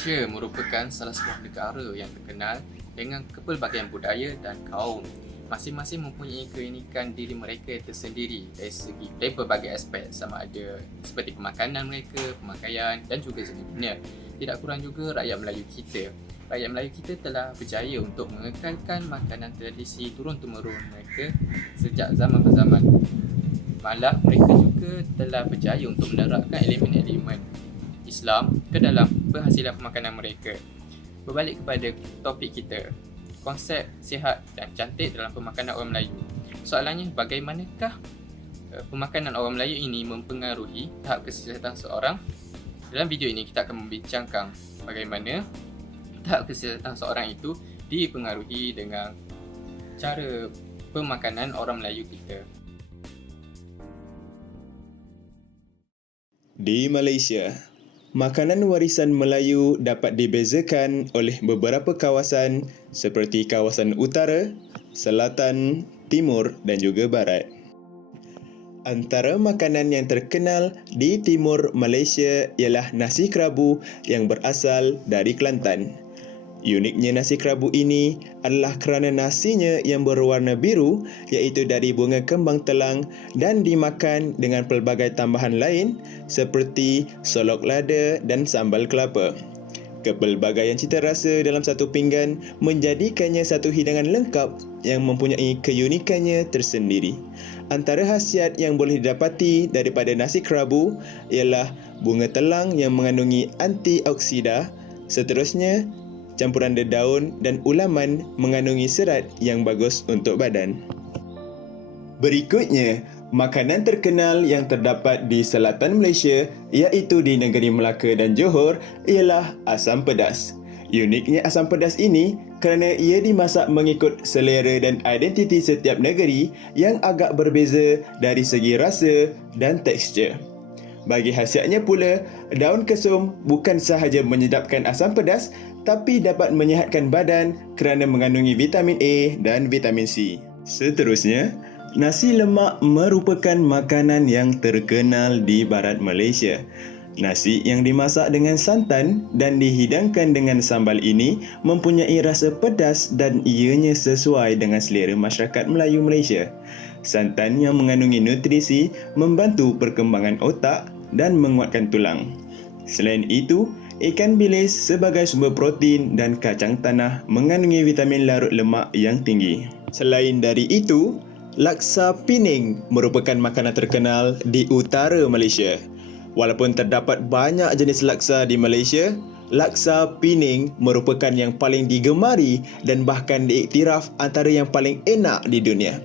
Malaysia merupakan salah sebuah negara yang terkenal dengan kepelbagaian budaya dan kaum. Masing-masing mempunyai keunikan diri mereka tersendiri dari segi pelbagai aspek, sama ada seperti pemakanan mereka, pemakaian dan juga seni dunia. Tidak kurang juga rakyat Melayu kita. Rakyat Melayu kita telah berjaya untuk mengekalkan makanan tradisi turun-temurun mereka sejak zaman ke zaman. Malah mereka juga telah berjaya untuk menerapkan elemen-elemen Islam ke dalam berhasilan pemakanan mereka. Berbalik kepada topik kita, konsep sihat dan cantik dalam pemakanan orang Melayu. Soalannya, bagaimanakah pemakanan orang Melayu ini mempengaruhi tahap kesihatan seorang? Dalam video ini kita akan membincangkan bagaimana tahap kesihatan seorang itu dipengaruhi dengan cara pemakanan orang Melayu kita. Di Malaysia, makanan warisan Melayu dapat dibezakan oleh beberapa kawasan seperti kawasan utara, selatan, timur dan juga barat. Antara makanan yang terkenal di timur Malaysia ialah nasi kerabu yang berasal dari Kelantan. Uniknya nasi kerabu ini adalah kerana nasinya yang berwarna biru iaitu dari bunga kembang telang dan dimakan dengan pelbagai tambahan lain seperti solok lada dan sambal kelapa. Kepelbagaian cita rasa dalam satu pinggan menjadikannya satu hidangan lengkap yang mempunyai keunikannya tersendiri. Antara khasiat yang boleh didapati daripada nasi kerabu ialah bunga telang yang mengandungi antioksida. Seterusnya, campuran dedaun dan ulaman mengandungi serat yang bagus untuk badan. Berikutnya, makanan terkenal yang terdapat di selatan Malaysia iaitu di negeri Melaka dan Johor ialah asam pedas. Uniknya asam pedas ini kerana ia dimasak mengikut selera dan identiti setiap negeri yang agak berbeza dari segi rasa dan tekstur. Bagi khasiatnya pula, daun kesum bukan sahaja menyedapkan asam pedas tapi dapat menyihatkan badan kerana mengandungi vitamin A dan vitamin C. Seterusnya, nasi lemak merupakan makanan yang terkenal di barat Malaysia. Nasi yang dimasak dengan santan dan dihidangkan dengan sambal ini mempunyai rasa pedas dan ianya sesuai dengan selera masyarakat Melayu Malaysia. Santan yang mengandungi nutrisi membantu perkembangan otak dan menguatkan tulang. Selain itu, ikan bilis sebagai sumber protein dan kacang tanah mengandungi vitamin larut lemak yang tinggi. Selain dari itu, laksa pining merupakan makanan terkenal di utara Malaysia. Walaupun terdapat banyak jenis laksa di Malaysia, laksa pining merupakan yang paling digemari dan bahkan diiktiraf antara yang paling enak di dunia.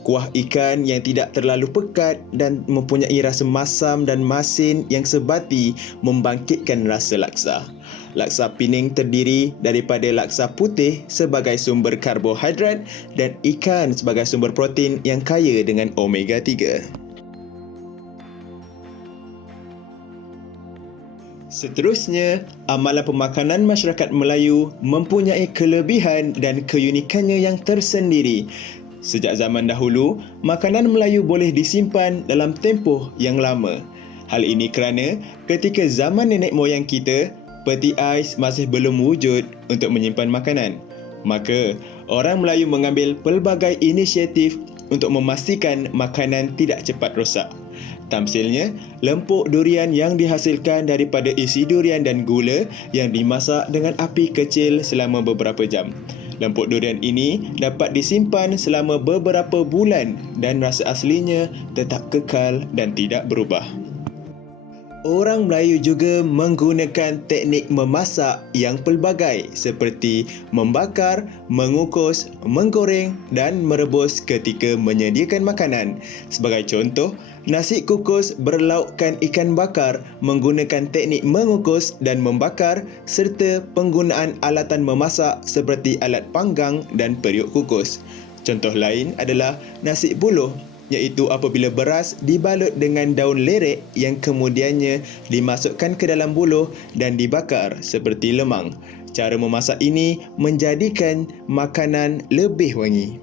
Kuah ikan yang tidak terlalu pekat dan mempunyai rasa masam dan masin yang sebati membangkitkan rasa laksa. Laksa pining terdiri daripada laksa putih sebagai sumber karbohidrat dan ikan sebagai sumber protein yang kaya dengan omega 3. Seterusnya, amalan pemakanan masyarakat Melayu mempunyai kelebihan dan keunikannya yang tersendiri. Sejak zaman dahulu, makanan Melayu boleh disimpan dalam tempoh yang lama. Hal ini kerana ketika zaman nenek moyang kita, peti ais masih belum wujud untuk menyimpan makanan. Maka, orang Melayu mengambil pelbagai inisiatif untuk memastikan makanan tidak cepat rosak. Tamsilnya, lempuk durian yang dihasilkan daripada isi durian dan gula yang dimasak dengan api kecil selama beberapa jam. Lempuk durian ini dapat disimpan selama beberapa bulan dan rasa aslinya tetap kekal dan tidak berubah. Orang Melayu juga menggunakan teknik memasak yang pelbagai seperti membakar, mengukus, menggoreng dan merebus ketika menyediakan makanan. Sebagai contoh, nasi kukus berlaukkan ikan bakar menggunakan teknik mengukus dan membakar serta penggunaan alatan memasak seperti alat panggang dan periuk kukus. Contoh lain adalah nasi buluh, iaitu apabila beras dibalut dengan daun lerek yang kemudiannya dimasukkan ke dalam buluh dan dibakar seperti lemang. Cara memasak ini menjadikan makanan lebih wangi.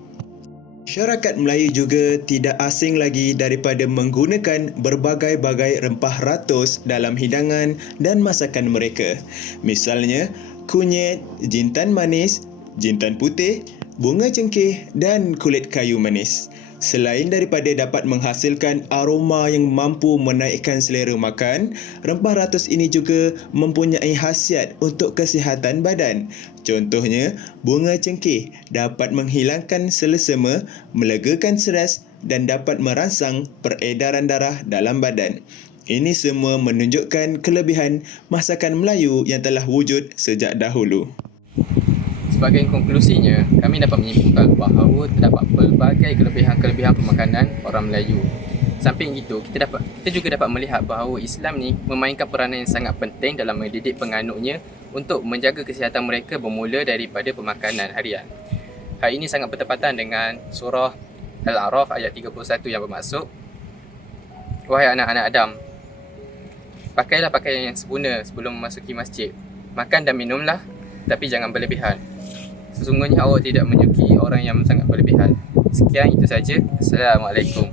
Masyarakat Melayu juga tidak asing lagi daripada menggunakan berbagai-bagai rempah ratus dalam hidangan dan masakan mereka. Misalnya, kunyit, jintan manis, jintan putih, bunga cengkeh dan kulit kayu manis. Selain daripada dapat menghasilkan aroma yang mampu menaikkan selera makan, rempah ratus ini juga mempunyai khasiat untuk kesihatan badan. Contohnya, bunga cengkeh dapat menghilangkan selesema, melegakan stres dan dapat merangsang peredaran darah dalam badan. Ini semua menunjukkan kelebihan masakan Melayu yang telah wujud sejak dahulu. Sebagai konklusinya, kami dapat menyimpulkan bahawa terdapat pelbagai kelebihan-kelebihan pemakanan orang Melayu. Samping itu, kita juga dapat melihat bahawa Islam ni memainkan peranan yang sangat penting dalam mendidik penganutnya untuk menjaga kesihatan mereka bermula daripada pemakanan harian. Hal ini sangat bertepatan dengan surah Al-A'raf ayat 31 yang bermaksud, "Wahai anak-anak Adam, pakailah pakaian yang sempurna sebelum memasuki masjid. Makan dan minumlah, tapi jangan berlebihan. Sesungguhnya awak tidak menyukai orang yang sangat berlebihan." Sekian, itu saja. Assalamualaikum.